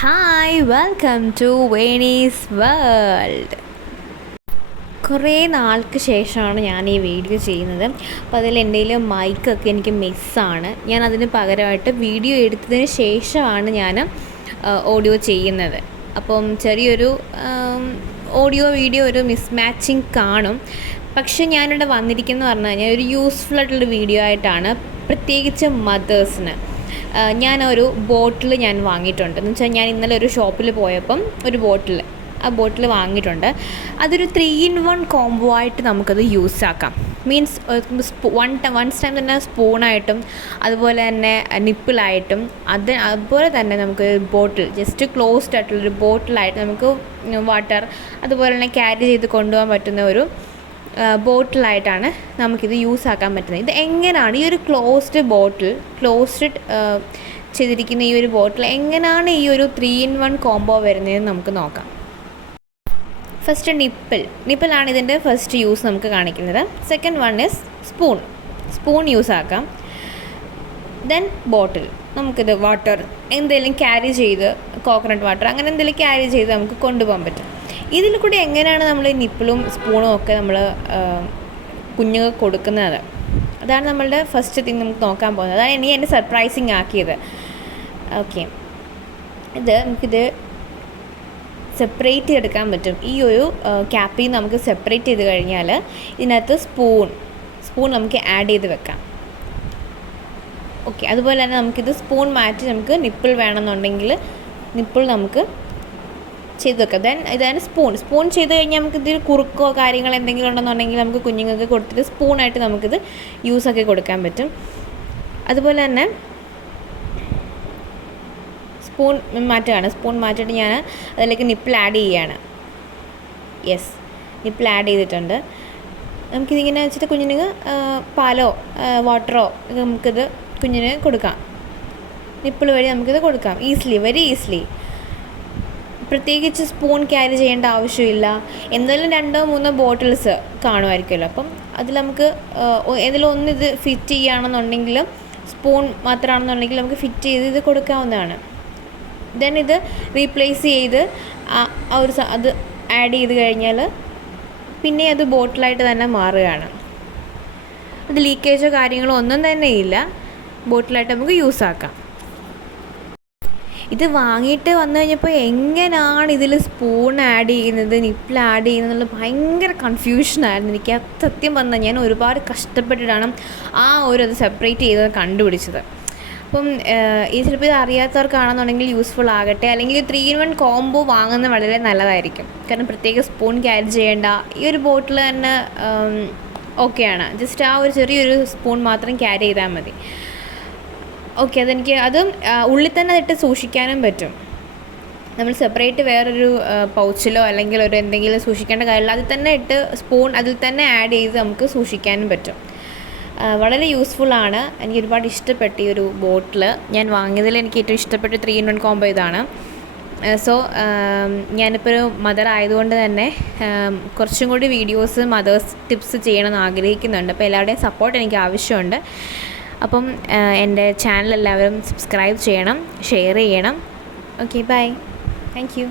Hi, welcome to Veni's world. കുറേ നാൾക്ക് ശേഷമാണ് ഞാൻ ഈ വീഡിയോ ചെയ്യുന്നത്. അപ്പോൾ അതിൽ എൻ്റെ മൈക്കൊക്കെ എനിക്ക് മിസ്സാണ്. ഞാൻ അതിന് പകരമായിട്ട് വീഡിയോ എടുത്തതിന് ശേഷമാണ് ഞാൻ ഓഡിയോ ചെയ്യുന്നത്. അപ്പം ചെറിയൊരു ഓഡിയോ വീഡിയോ ഒരു മിസ്മാച്ചിങ് കാണും. പക്ഷെ ഞാനിവിടെ വന്നിരിക്കുന്നത് പറഞ്ഞു കഴിഞ്ഞാൽ ഒരു യൂസ്ഫുൾ ആയിട്ടുള്ളൊരു വീഡിയോ ആയിട്ടാണ്, പ്രത്യേകിച്ച് മദേഴ്സിന്. ഞാനൊരു ബോട്ടിൽ ഞാൻ വാങ്ങിയിട്ടുണ്ട്. എന്ന് വെച്ചാൽ ഞാൻ ഇന്നലെ ഒരു ഷോപ്പിൽ പോയപ്പം ഒരു ബോട്ടിൽ വാങ്ങിയിട്ടുണ്ട്. അതൊരു 3-in-1 കോംബോ ആയിട്ട് നമുക്കത് യൂസ് ആക്കാം. മീൻസ് വൺ ടൈം തന്നെ സ്പൂണായിട്ടും അതുപോലെ തന്നെ നിപ്പിളായിട്ടും അതുപോലെ തന്നെ നമുക്ക് ബോട്ടിൽ ജസ്റ്റ് ക്ലോസ്ഡ് ആയിട്ടുള്ളൊരു ബോട്ടിലായിട്ട് നമുക്ക് വാട്ടർ അതുപോലെ തന്നെ ക്യാരി ചെയ്ത് കൊണ്ടുപോകാൻ പറ്റുന്ന ഒരു ബോട്ടിലായിട്ടാണ് നമുക്കിത് യൂസ് ആക്കാൻ പറ്റുന്നത്. ഇത് എങ്ങനെയാണ് ഈ ഒരു ക്ലോസ്ഡ് ചെയ്തിരിക്കുന്ന ഈ ഒരു ബോട്ടിൽ എങ്ങനെയാണ് ഈ ഒരു 3-in-1 കോംബോ വരുന്നതെന്ന് നമുക്ക് നോക്കാം. ഫസ്റ്റ് നിപ്പിളാണ് ഇതിൻ്റെ ഫസ്റ്റ് യൂസ് നമുക്ക് കാണിക്കുന്നത്. Second one is spoon use ആക്കാം. ദെൻ ബോട്ടിൽ, നമുക്കിത് വാട്ടർ എന്തെങ്കിലും ക്യാരി ചെയ്ത് കോക്കനട്ട് വാട്ടർ അങ്ങനെ എന്തെങ്കിലും ക്യാരി ചെയ്ത് നമുക്ക് കൊണ്ടുപോകാൻ പറ്റും. ഇതിൽ കൂടി എങ്ങനെയാണ് നമ്മൾ നിപ്പിളും സ്പൂണും ഒക്കെ നമ്മൾ കുഞ്ഞുങ്ങൾക്ക് കൊടുക്കുന്നത്, അതാണ് നമ്മളുടെ ഫസ്റ്റ് തിങ് നമുക്ക് നോക്കാൻ പോകുന്നത്. അതാണ് എന്നെ സർപ്രൈസിങ് ആക്കിയത്. ഓക്കെ, നമുക്കിത് സെപ്പറേറ്റ് ചെയ്തെടുക്കാൻ പറ്റും. ഈ ഒരു ക്യാപ്പിൽ നിന്ന് നമുക്ക് സെപ്പറേറ്റ് ചെയ്ത് കഴിഞ്ഞാൽ ഇതിനകത്ത് സ്പൂൺ നമുക്ക് ആഡ് ചെയ്ത് വെക്കാം. ഓക്കെ, അതുപോലെ തന്നെ നമുക്കിത് സ്പൂൺ മാറ്റി നമുക്ക് നിപ്പിൾ വേണമെന്നുണ്ടെങ്കിൽ നിപ്പിൾ നമുക്ക് ചെയ്ത് വെക്കാം. ഇതാണ് സ്പൂൺ ചെയ്ത് കഴിഞ്ഞാൽ നമുക്കിതിൽ കുറുക്കോ കാര്യങ്ങൾ എന്തെങ്കിലും ഉണ്ടെന്നുണ്ടെങ്കിൽ നമുക്ക് കുഞ്ഞുങ്ങൾക്ക് കൊടുത്തിട്ട് സ്പൂണായിട്ട് നമുക്കിത് യൂസാക്കി കൊടുക്കാൻ പറ്റും. അതുപോലെ തന്നെ സ്പൂൺ മാറ്റിയിട്ട് ഞാൻ അതിലേക്ക് നിപ്പിൾ ആഡ് ചെയ്യുകയാണ്. യെസ്, നിപ്പിൾ ആഡ് ചെയ്തിട്ടുണ്ട്. നമുക്കിതിങ്ങനെ വെച്ചിട്ട് കുഞ്ഞിന് പാലോ വാട്ടറോ നമുക്കിത് കുഞ്ഞിന് കൊടുക്കാം. നിപ്പിൾ വഴി നമുക്കിത് കൊടുക്കാം വെരി ഈസിലി. പ്രത്യേകിച്ച് സ്പൂൺ ക്യാരി ചെയ്യേണ്ട ആവശ്യമില്ല. എന്തായാലും 2-3 ബോട്ടിൽസ് കാണുമായിരിക്കുമല്ലോ. അപ്പം അതിൽ നമുക്ക് ഏതെങ്കിലും ഒന്ന് ഇത് ഫിറ്റ് ചെയ്യുകയാണെന്നുണ്ടെങ്കിൽ, സ്പൂൺ മാത്രമാണെന്നുണ്ടെങ്കിൽ നമുക്ക് ഫിറ്റ് ചെയ്ത് ഇത് കൊടുക്കാവുന്നതാണ്. ദെൻ ഇത് റീപ്ലേസ് ചെയ്ത് അത് ആഡ് ചെയ്ത് കഴിഞ്ഞാൽ പിന്നെ അത് ബോട്ടിലായിട്ട് തന്നെ മാറുകയാണ്. അത് ലീക്കേജോ കാര്യങ്ങളോ ഒന്നും തന്നെ ഇല്ല. ബോട്ടിലായിട്ട് നമുക്ക് യൂസ് ആക്കാം. ഇത് വാങ്ങിയിട്ട് വന്നു കഴിഞ്ഞപ്പോൾ എങ്ങനെയാണ് ഇതിൽ സ്പൂൺ ആഡ് ചെയ്യുന്നത്, നിപ്പിൾ ആഡ് ചെയ്യുന്നത് എന്നുള്ള ഭയങ്കര കൺഫ്യൂഷനായിരുന്നു എനിക്ക്. സത്യം പറഞ്ഞാൽ ഞാൻ ഒരുപാട് കഷ്ടപ്പെട്ടിട്ടാണ് അത് സെപ്പറേറ്റ് ചെയ്തത് കണ്ടുപിടിച്ചത്. അപ്പം ചിലപ്പോൾ ഇത് അറിയാത്തവർക്കാണെന്നുണ്ടെങ്കിൽ യൂസ്ഫുൾ ആകട്ടെ. അല്ലെങ്കിൽ 3-in-1 കോംബോ വാങ്ങുന്നത് വളരെ നല്ലതായിരിക്കും. കാരണം പ്രത്യേക സ്പൂൺ ക്യാരി ചെയ്യേണ്ട. ഈ ഒരു ബോട്ടിൽ തന്നെ ഓക്കെയാണ്. ജസ്റ്റ് ഒരു ചെറിയൊരു സ്പൂൺ മാത്രം ക്യാരി ചെയ്താൽ മതി. ഓക്കെ, അതും ഉള്ളിൽ തന്നെ ഇട്ട് സൂക്ഷിക്കാനും പറ്റും. നമ്മൾ സെപ്പറേറ്റ് വേറൊരു പൗച്ചിലോ അല്ലെങ്കിൽ എന്തെങ്കിലും സൂക്ഷിക്കേണ്ട കാര്യമില്ല. അതിൽ തന്നെ ഇട്ട് സ്പൂൺ അതിൽ തന്നെ ആഡ് ചെയ്ത് നമുക്ക് സൂക്ഷിക്കാനും പറ്റും. വളരെ യൂസ്ഫുള്ളാണ്. എനിക്ക് ഒരുപാട് ഇഷ്ടപ്പെട്ടു ഈ ഒരു ബോട്ടിൽ. ഞാൻ വാങ്ങിയതിൽ എനിക്ക് ഏറ്റവും ഇഷ്ടപ്പെട്ട 3-in-1 കോംബോ ഇതാണ്. സോ ഞാനിപ്പോൾ ഒരു മദർ ആയതുകൊണ്ട് തന്നെ കുറച്ചും കൂടി വീഡിയോസ് മദേഴ്സ് ടിപ്സ് ചെയ്യണമെന്ന് ആഗ്രഹിക്കുന്നുണ്ട്. അപ്പോൾ എല്ലാവരുടെയും സപ്പോർട്ട് എനിക്ക് ആവശ്യമുണ്ട്. അപ്പം എൻ്റെ ചാനൽ എല്ലാവരും സബ്സ്ക്രൈബ് ചെയ്യണം, ഷെയർ ചെയ്യണം. Okay, bye, thank U.